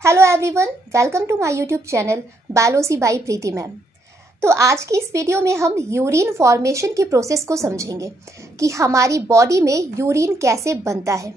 Hello everyone, welcome to my YouTube channel biology by Preeti ma'am. तो आज की इस वीडियो में हम यूरिन फॉर्मेशन की प्रोसेस को समझेंगे कि हमारी बॉडी में यूरिन कैसे बनता है।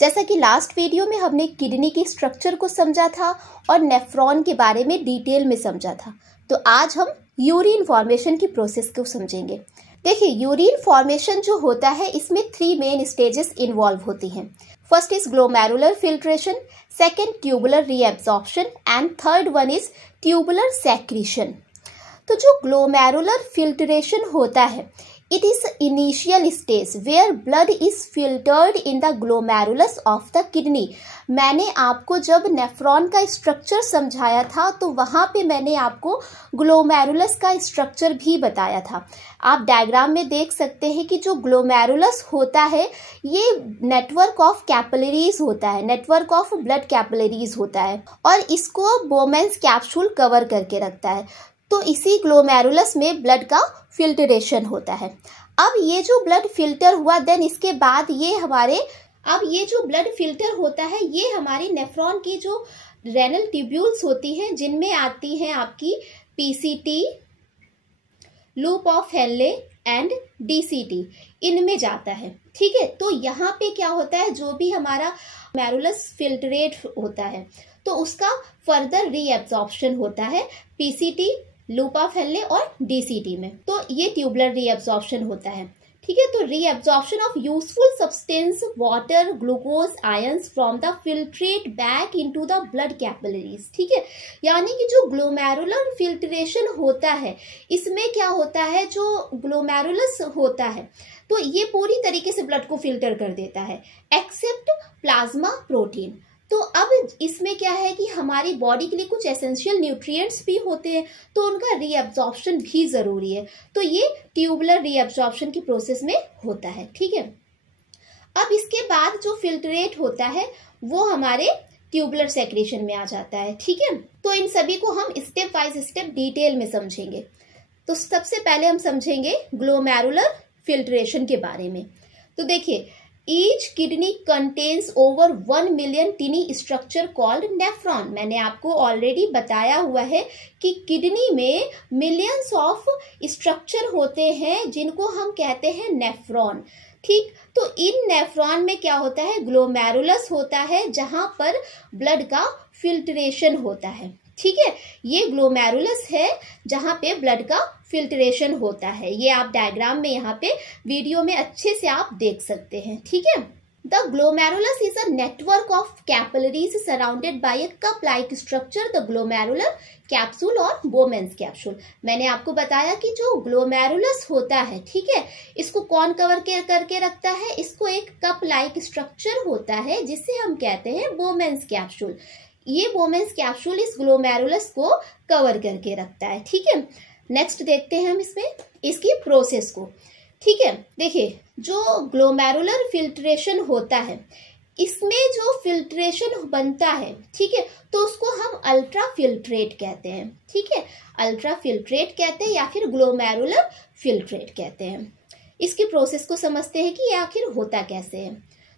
जैसा कि लास्ट वीडियो में हमने किडनी की स्ट्रक्चर को समझा था और नेफ्रॉन के बारे में डिटेल में समझा था, तो आज हम यूरिन फॉर्मेशन की प्रोसेस को समझेंगे। देखिए, यूरिन फॉर्मेशन जो होता है इसमें 3 मेन स्टेजेस इन्वॉल्व होती हैं। First is glomerular filtration, second tubular reabsorption and third one is tubular secretion. तो जो ग्लोमेरुलर फिल्ट्रेशन होता है, it is initial stage where blood is filtered in the glomerulus of the kidney. मैंने आपको जब nephron का स्ट्रक्चर समझाया था तो वहाँ पे मैंने आपको ग्लोमेरुलस का स्ट्रक्चर भी बताया था। आप डायग्राम में देख सकते हैं कि जो ग्लोमेरुलस होता है ये नेटवर्क ऑफ कैपिलरीज होता है, नेटवर्क ऑफ ब्लड कैपिलरीज होता है और इसको बोमेन्स कैप्सूल कवर करके रखता है। तो इसी ग्लोमेरुलस में ब्लड का फिल्ट्रेशन होता है। अब ये जो ब्लड फिल्टर हुआ, देन इसके बाद ये जो ब्लड फिल्टर होता है ये हमारी नेफ्रॉन की जो रेनल ट्यूब्यूल्स होती हैं, जिनमें आती हैं आपकी PCT, loop of Henle and DCT, इनमें जाता है। ठीक है, तो यहाँ पे क्या होता है, जो भी हमारा ग्लोमेरुलस फिल्ट्रेट होता है तो उसका फर्दर रीएब्जॉर्प्शन होता है पीसीटी, लूप ऑफ हेनले और डीसीटी में। तो ये ट्यूबुलर रीएब्जॉर्प्शन होता है। ठीक है, तो reabsorption of useful substance, water, glucose, ions from the filtrate back into the blood capillaries. ठीक है, यानी कि जो ग्लोमेरुलर फिल्ट्रेशन होता है इसमें क्या होता है, जो ग्लोमेरुलस होता है तो ये पूरी तरीके से ब्लड को फिल्टर कर देता है एक्सेप्ट प्लाज्मा प्रोटीन। तो अब इसमें क्या है कि हमारी बॉडी के लिए कुछ एसेंशियल न्यूट्रिएंट्स भी होते हैं तो उनका रीअब्जॉर्प्शन भी जरूरी है। तो ये ट्यूबुलर रीअब्जॉर्प्शन की प्रोसेस में होता है। ठीक है, अब इसके बाद जो फिल्ट्रेट होता है वो हमारे ट्यूबुलर सेक्रेशन में आ जाता है। ठीक है, तो इन सभी को हम स्टेप बाय स्टेप डिटेल में समझेंगे। तो सबसे पहले हम समझेंगे ग्लोमेरुलर फिल्ट्रेशन के बारे में। तो देखिए, each kidney contains over 1 million टिनी structure called nephron. मैंने आपको ऑलरेडी बताया हुआ है कि किडनी में मिलियंस ऑफ स्ट्रक्चर होते हैं जिनको हम कहते हैं नेफ्रॉन। ठीक, तो इन नेफ्रॉन में क्या होता है, ग्लोमेरुलस होता है जहां पर ब्लड का फिल्ट्रेशन होता है। ठीक है, ये ग्लोमेरुलस है जहां पे ब्लड का फिल्ट्रेशन होता है। ये आप डायग्राम में यहाँ पे वीडियो में अच्छे से आप देख सकते हैं। ठीक है, the glomerulus is a network of capillaries surrounded by a cup like structure, the glomerular capsule और बोमेन्स कैप्सूल। मैंने आपको बताया कि जो ग्लोमेरुलस होता है, ठीक है, इसको कौन कवर करके रखता है, इसको एक कप लाइक स्ट्रक्चर होता है जिसे हम कहते हैं बोमेन्स कैप्सूल। ये बोमेन्स कैप्सूल इस ग्लोमेरुलस को कवर करके रखता है। ठीक है, नेक्स्ट देखते हैं हम इसमें इसकी प्रोसेस को। ठीक है, देखिए, जो ग्लोमेरुलर फिल्ट्रेशन होता है इसमें जो फिल्ट्रेशन बनता है, ठीक है, तो उसको हम अल्ट्रा फिल्ट्रेट कहते हैं। ठीक है, अल्ट्रा फिल्ट्रेट कहते हैं या फिर ग्लोमेरुलर फिल्ट्रेट कहते हैं। इसकी प्रोसेस को समझते हैं कि ये आखिर होता कैसे है।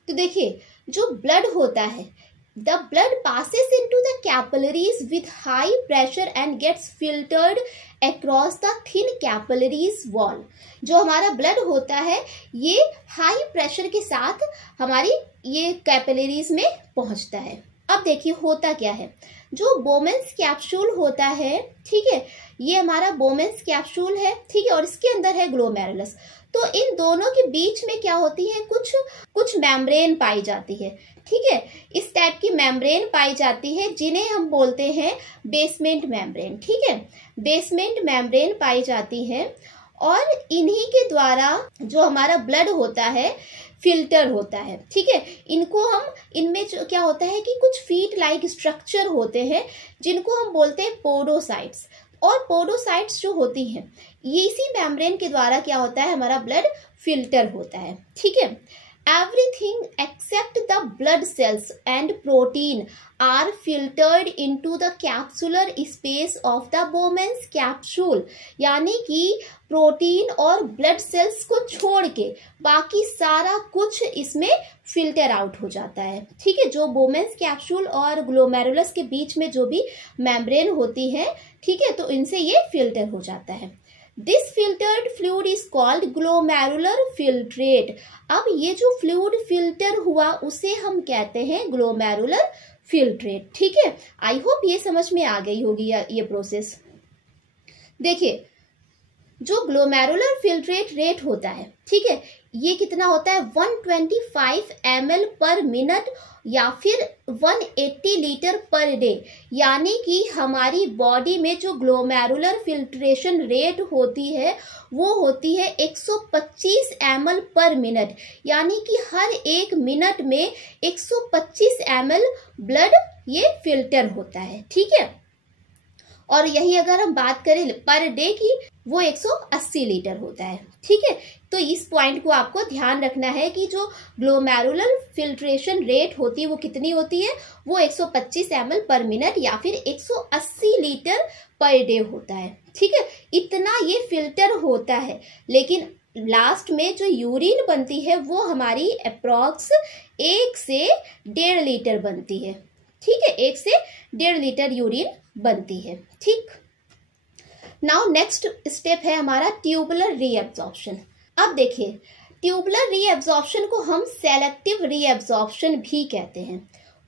तो देखिए, जो ब्लड होता है, the blood passes into the capillaries with high pressure and gets filtered across the thin capillaries wall। जो हमारा ब्लड होता है ये हाई प्रेशर के साथ हमारी ये कैपिलरीज में पहुंचता है। अब देखिए होता क्या है, जो बोमेन्स कैप्सूल होता है, ठीक है, ये हमारा बोमेन्स कैप्सूल है। ठीक है, और इसके अंदर है ग्लोमेरुलस। तो इन दोनों के बीच में क्या होती है, कुछ मेम्ब्रेन पाई जाती है। ठीक है, इस टाइप की मेम्ब्रेन पाई जाती है जिन्हें हम बोलते हैं बेसमेंट मेम्ब्रेन। ठीक है, बेसमेंट मेम्ब्रेन पाई जाती है और इन्हीं के द्वारा जो हमारा ब्लड होता है फिल्टर होता है। ठीक है, इनमें जो क्या होता है कि कुछ फीट लाइक स्ट्रक्चर होते हैं जिनको हम बोलते हैं पोडोसाइट्स। और पोडोसाइट्स जो होती हैं ये इसी मेम्ब्रेन के द्वारा क्या होता है, हमारा ब्लड फिल्टर होता है। ठीक है, everything except the blood cells and protein are filtered into the capsular space of the Bowman's capsule। यानी कि प्रोटीन और ब्लड सेल्स को छोड़ के बाकी सारा कुछ इसमें फिल्टर आउट हो जाता है। ठीक है, जो बोमेंस कैप्सूल और ग्लोमेरुलस के बीच में जो भी मेम्ब्रेन होती है, ठीक है, तो इनसे ये फिल्टर हो जाता है। This filtered fluid is called glomerular filtrate. अब ये जो फ्लूइड फिल्टर हुआ उसे हम कहते हैं ग्लोमेरुलर फिल्ट्रेट। ठीक है, आई होप ये समझ में आ गई होगी ये प्रोसेस। देखिए, जो ग्लोमेरुलर फिल्ट्रेट रेट होता है, ठीक है, ये कितना होता है 125 ml पर मिनट या फिर 180 लीटर पर डे। यानी कि हमारी बॉडी में जो ग्लोमेरुलर फिल्ट्रेशन रेट होती है वो होती है 125 ml पर मिनट। यानी कि हर एक मिनट में 125 ml ब्लड ये फिल्टर होता है। ठीक है, और यही अगर हम बात करें पर डे की, वो 180 लीटर होता है। ठीक है, तो इस पॉइंट को आपको ध्यान रखना है कि जो ग्लोमेरुलर फिल्ट्रेशन रेट होती है वो कितनी होती है, वो 125 ml पर मिनट या फिर 180 लीटर पर डे होता है। ठीक है, इतना ये फिल्टर होता है, लेकिन लास्ट में जो यूरिन बनती है वो हमारी अप्रॉक्स 1 से 1.5 लीटर बनती है। ठीक है, 1 से 1.5 लीटर यूरिन बनती है। ठीक, नाउ नेक्स्ट स्टेप है हमारा ट्यूबुलर रीएब्जॉर्प्शन। अब देखिए, ट्यूबुलर रीएब्जॉर्प्शन को हम सेलेक्टिव रीएब्जॉर्प्शन भी कहते हैं।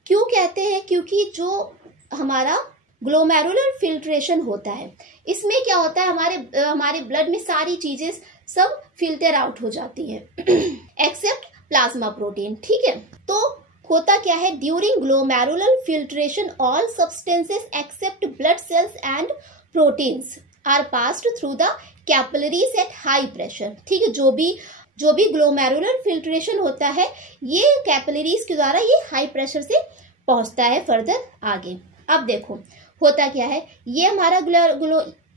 क्यों कहते हैं? क्योंकि जो हमारा ग्लोमेरुलर फिल्ट्रेशन होता है, इसमें क्या होता है, हमारे ब्लड में सारी चीजें सब फिल्टर आउट हो जाती है एक्सेप्ट प्लाज्मा प्रोटीन। ठीक है, तो होता क्या है, during glomerular filtration all substances except blood cells and proteins are passed through the capillaries at high pressure. ठीक है, जो भी ग्लोमेरुलर फिल्ट्रेशन होता है ये कैपिलरीज के द्वारा ये हाई प्रेशर से पहुंचता है फर्दर आगे। अब देखो होता क्या है, ये हमारा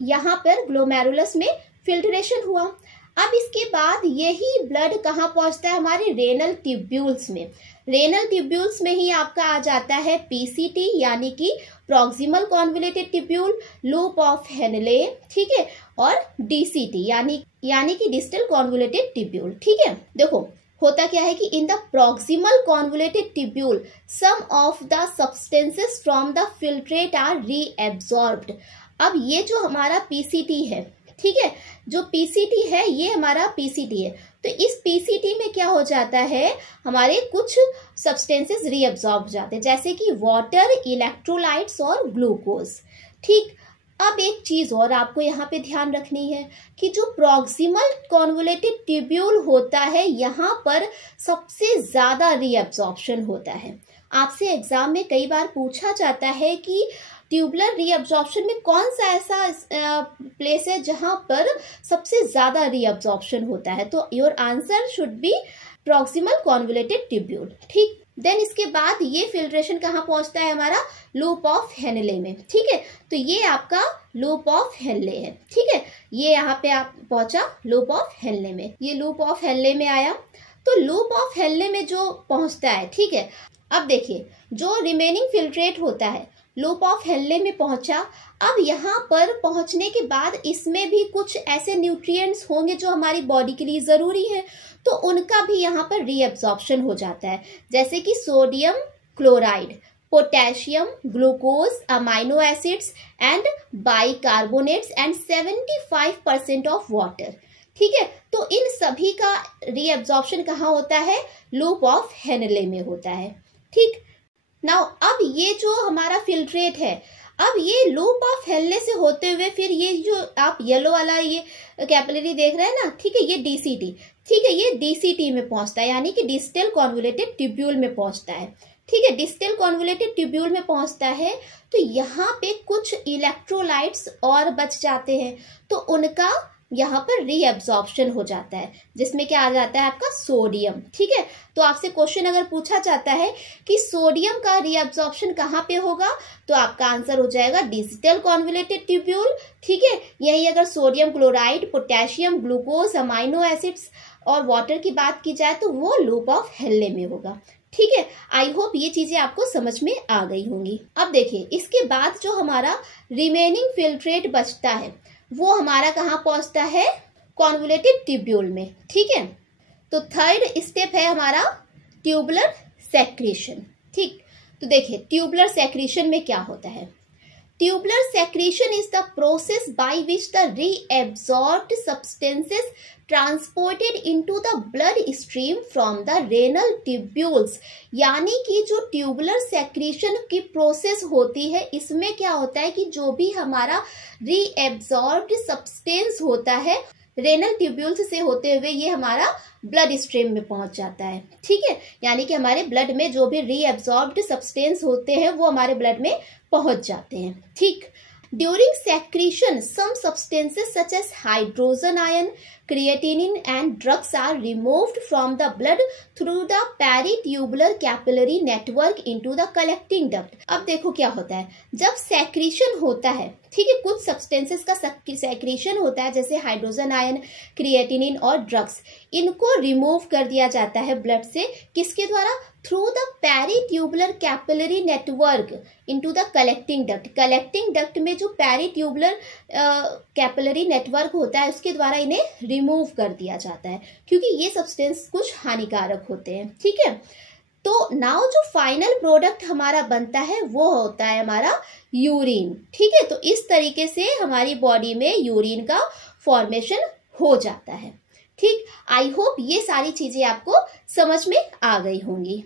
यहाँ पर ग्लोमेरुलस में फिल्ट्रेशन हुआ। अब इसके बाद यही ब्लड कहाँ पहुंचता है, हमारे रेनल ट्यूब्यूल्स में। रेनल ट्यूब्यूल्स में ही आपका आ जाता है पीसीटी यानी कि proximal convoluted tubule, loop of Henle, ठीक है, और डीसीटी यानी कि डिस्टल कॉन्वोल्यूटेड ट्यूब्यूल। ठीक है, देखो होता क्या है कि in the proximal convoluted tubule some of the substances from the filtrate are reabsorbed. अब ये जो हमारा पीसीटी है, ठीक है, जो पीसीटी है ये हमारा पीसीटी है, तो इस पीसीटी में क्या हो जाता है, हमारे कुछ सब्सटेंसेस रीअब्सॉर्ब हो जाते हैं, जैसे कि वाटर, इलेक्ट्रोलाइट्स और ग्लूकोज। ठीक, अब एक चीज और आपको यहाँ पे ध्यान रखनी है कि जो प्रॉक्सिमल कॉन्वोल्यूटेड ट्यूब्यूल होता है यहाँ पर सबसे ज्यादा रीअब्सॉर्प्शन होता है। आपसे एग्जाम में कई बार पूछा जाता है कि ट्यूबुलर रीअब्जॉर्प्शन में कौन सा ऐसा प्लेस है जहां पर सबसे ज्यादा रीअब्जॉर्प्शन होता है, तो your answer should be proximal convoluted tubule. ठीक, देन इसके बाद ये फिल्ट्रेशन कहाँ पहुंचता है, हमारा लूप ऑफ हेनले में। ठीक है, तो ये आपका लूप ऑफ हेनले है। ठीक है, ये यहाँ पे आप पहुंचा लूप ऑफ हेनले में, ये लूप ऑफ हेनले में आया, तो लूप ऑफ हेनले में जो पहुंचता है, ठीक है, अब देखिए जो रिमेनिंग फिल्ट्रेट होता है लूप ऑफ हेनले में पहुंचा। अब यहाँ पर पहुंचने के बाद इसमें भी कुछ ऐसे न्यूट्रिएंट्स होंगे जो हमारी बॉडी के लिए जरूरी है, तो उनका भी यहाँ पर रीअब्सॉर्प्शन हो जाता है, जैसे कि sodium chloride, potassium, glucose, amino acids and bicarbonates and 75% of water. ठीक है, तो इन सभी का रीअब्सॉर्प्शन कहाँ होता है, लूप ऑफ हेनले में होता है। ठीक, नाउ अब ये जो हमारा फिल्ट्रेट है, अब ये लूप ऑफ हेनले से होते हुए फिर ये जो आप येलो वाला ये कैपिलरी देख रहे हैं ना, ठीक है, ये डीसीटी, ठीक है, ये डीसीटी में पहुंचता है, यानी कि डिस्टल कॉन्वोल्यूटेड ट्यूब्यूल में पहुंचता है। ठीक है, डिस्टल कॉन्वोल्यूटेड ट्यूब्यूल में पहुंचता है, तो यहाँ पे कुछ इलेक्ट्रोलाइट्स और बच जाते हैं, तो उनका यहाँ पर रीअब्सॉर्प्शन हो जाता है, जिसमें क्या आ जाता है आपका सोडियम। ठीक है, तो आपसे क्वेश्चन अगर पूछा जाता है कि सोडियम का रीअब्सॉर्प्शन कहाँ पे होगा, तो आपका आंसर हो जाएगा डिस्टल कॉन्वोल्यूटेड ट्यूब्यूल। ठीक है, यही अगर sodium chloride, potassium, glucose, amino acids और वाटर की बात की जाए तो वो लूप ऑफ हेनले में होगा। ठीक है, आई होप ये चीजें आपको समझ में आ गई होंगी। अब देखिए, इसके बाद जो हमारा रिमेनिंग फिल्ट्रेट बचता है वो हमारा कहाँ पहुंचता है, कॉन्वोल्यूटेड ट्यूब्यूल में। ठीक है, तो थर्ड स्टेप है हमारा ट्यूबुलर सेक्रीशन। ठीक, तो देखिए ट्यूबुलर सेक्रीशन में क्या होता है। Tubular secretion is the process by which the reabsorbed substances transported into the blood stream from the renal tubules। यानी कि जो ट्यूबुलर सेक्रीशन की प्रोसेस होती है, इसमें क्या होता है कि जो भी हमारा रीएब्सॉर्ब्ड सब्सटेंस होता है रेनल ट्यूब्यूल्स से होते हुए ये हमारा ब्लड स्ट्रीम में पहुंच जाता है। ठीक है, यानी कि हमारे ब्लड में जो भी रीएब्सॉर्ब्ड सब्सटेंस होते हैं वो हमारे ब्लड में पहुंच जाते हैं। ठीक, during secretion some substances such as hydrogen ion, creatinine and drugs are removed from the blood through the peritubular capillary network into the collecting duct। अब देखो क्या होता है, जब सेक्रीशन होता है, ठीक है, कुछ सब्सटेंसेस का सेक्रीशन होता है जैसे हाइड्रोजन आयन, क्रिएटिनिन और ड्रग्स, इनको रिमूव कर दिया जाता है ब्लड से। किसके द्वारा? Through the peritubular capillary network into the collecting duct. Collecting duct में जो पेरिट्यूबुलर कैपिलरी नेटवर्क होता है उसके द्वारा इन्हें रिमूव कर दिया जाता है, क्योंकि ये सब्सटेंस कुछ हानिकारक होते हैं। ठीक है, तो नाउ जो फाइनल प्रोडक्ट हमारा बनता है वो होता है हमारा यूरिन। ठीक है, तो इस तरीके से हमारी बॉडी में यूरिन का फॉर्मेशन हो जाता है। ठीक, आई होप ये सारी चीजें आपको समझ में आ गई होंगी।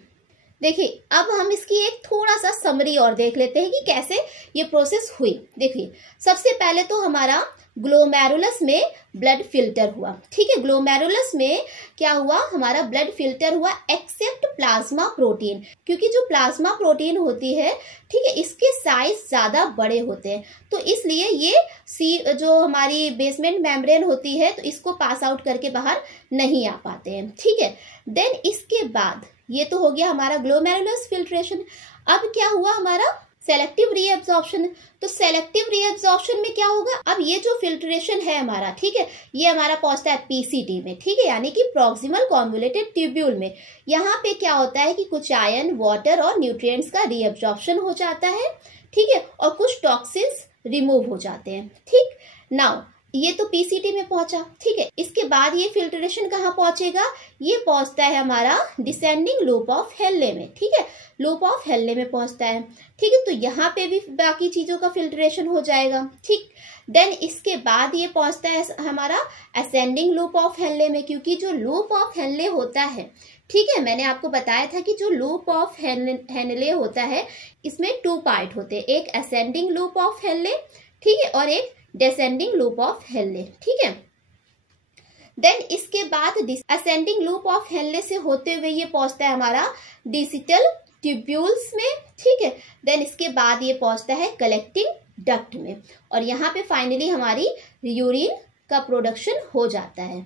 देखिए, अब हम इसकी एक थोड़ा सा समरी और देख लेते हैं कि कैसे ये प्रोसेस हुई। देखिए, सबसे पहले तो हमारा ग्लोमेरुलस में ब्लड फिल्टर हुआ। ठीक है, ग्लोमेरुलस में क्या हुआ, हमारा ब्लड फिल्टर हुआ एक्सेप्ट प्लाज्मा प्रोटीन, क्योंकि जो प्लाज्मा प्रोटीन होती है, ठीक है, इसके साइज ज्यादा बड़े होते हैं, तो इसलिए ये जो हमारी बेसमेंट मेम्ब्रेन होती है तो इसको पास आउट करके बाहर नहीं आ पाते हैं। ठीक है, देन इसके बाद ये तो हो गया हमारा ग्लोमेरुलस फिल्ट्रेशन। अब क्या हुआ हमारा सेलेक्टिव रीएब्जॉर्प्शन। तो सेलेक्टिव रीएब्जॉर्प्शन में क्या होगा, अब ये जो फिल्ट्रेशन है हमारा, ठीक है, ये हमारा पहुंचता है पीसीटी में। ठीक है, यानी कि प्रॉक्सिमल कॉन्वोल्यूटेड ट्यूब्यूल में। यहाँ पे क्या होता है कि कुछ आयन, वाटर और न्यूट्रिएंट्स का रीएब्जॉर्प्शन हो जाता है। ठीक है, और कुछ टॉक्सिन्स रिमूव हो जाते हैं। ठीक, नाउ ये तो पीसीटी में पहुंचा। ठीक है, इसके बाद ये फिल्ट्रेशन कहाँ पहुंचेगा, ये पहुंचता है हमारा डिसेंडिंग लूप ऑफ हेनले में। ठीक है, लूप ऑफ हेनले में पहुंचता है। ठीक है, तो यहाँ पे भी बाकी चीजों का फिल्ट्रेशन हो जाएगा। ठीक, देन इसके बाद ये पहुंचता है हमारा असेंडिंग लूप ऑफ हेनले में, क्योंकि जो लूप ऑफ हेनले होता है, ठीक है, मैंने आपको बताया था कि जो लूप ऑफ हेनले होता है इसमें 2 पार्ट होते हैं, एक असेंडिंग लूप ऑफ हेनले, ठीक है, और एक डिसेंडिंग लूप ऑफ हेनले। ठीक है, देन इसके बाद असेंडिंग लूप ऑफ हेनले से होते हुए ये पहुंचता है हमारा डिजिटल ट्यूब्यूल्स में। ठीक है, देन इसके बाद ये पहुंचता है कलेक्टिंग डक्ट में, और यहाँ पे फाइनली हमारी यूरिन का प्रोडक्शन हो जाता है।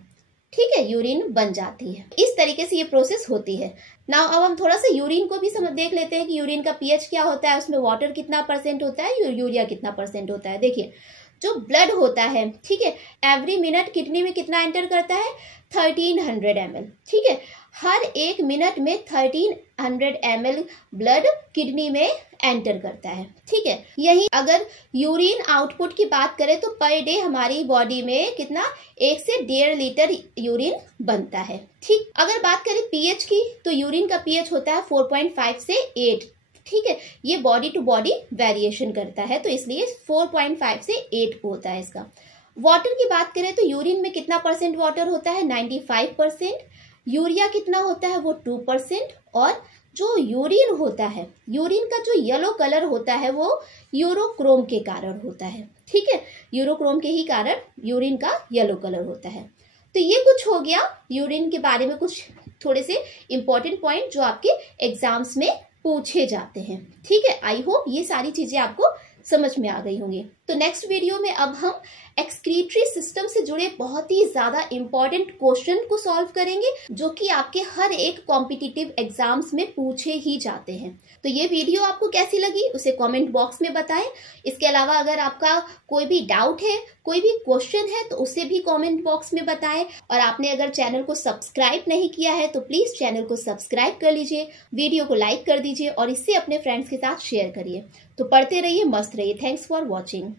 ठीक है, यूरिन बन जाती है। इस तरीके से ये प्रोसेस होती है। नाउ अब हम थोड़ा सा यूरिन को भी देख लेते हैं कि यूरिन का पीएच क्या होता है, उसमें वाटर कितना % होता है, यूरिया कितना % होता है। देखिए, जो ब्लड होता है, ठीक है, एवरी मिनट किडनी में कितना एंटर करता है, 1300 ml। ठीक है, हर एक मिनट में 1300 ml ब्लड किडनी में एंटर करता है। ठीक है, यही अगर यूरिन आउटपुट की बात करें तो पर डे हमारी बॉडी में कितना 1 से 1.5 लीटर यूरिन बनता है। ठीक, अगर बात करें पीएच की तो यूरिन का पीएच होता है 4.5 से 8। ठीक है, ये बॉडी टू बॉडी वेरिएशन करता है, तो इसलिए 4.5 से 8 होता है इसका। वाटर की बात करें तो यूरिन में कितना % वाटर होता है, 95%। यूरिया कितना होता है, वो 2%। और जो यूरिन होता है, यूरिन का जो येलो कलर होता है वो यूरोक्रोम के कारण होता है। ठीक है, यूरोक्रोम के ही कारण यूरिन का येलो कलर होता है। तो ये कुछ हो गया यूरिन के बारे में, कुछ थोड़े से इंपॉर्टेंट पॉइंट जो आपके एग्जाम्स में पूछे जाते हैं। ठीक है, आई होप ये सारी चीजें आपको समझ में आ गई होंगी। तो नेक्स्ट वीडियो में अब हम एक्सक्रीटरी सिस्टम से जुड़े बहुत ही ज़्यादा इम्पोर्टेंट क्वेश्चन को सॉल्व करेंगे, जो कि आपके हर एक कॉम्पिटिटिव एग्जाम्स में पूछे ही जाते हैं। तो ये वीडियो आपको कैसी लगी उसे कमेंट बॉक्स में बताएं। इसके अलावा अगर आपका कोई भी डाउट है, कोई भी क्वेश्चन है, तो उसे भी कमेंट बॉक्स में बताएं। और आपने अगर चैनल को सब्सक्राइब नहीं किया है तो प्लीज़ चैनल को सब्सक्राइब कर लीजिए, वीडियो को लाइक कर दीजिए और इससे अपने फ्रेंड्स के साथ शेयर करिए। तो पढ़ते रहिए, मस्त रहिए। Thanks for watching.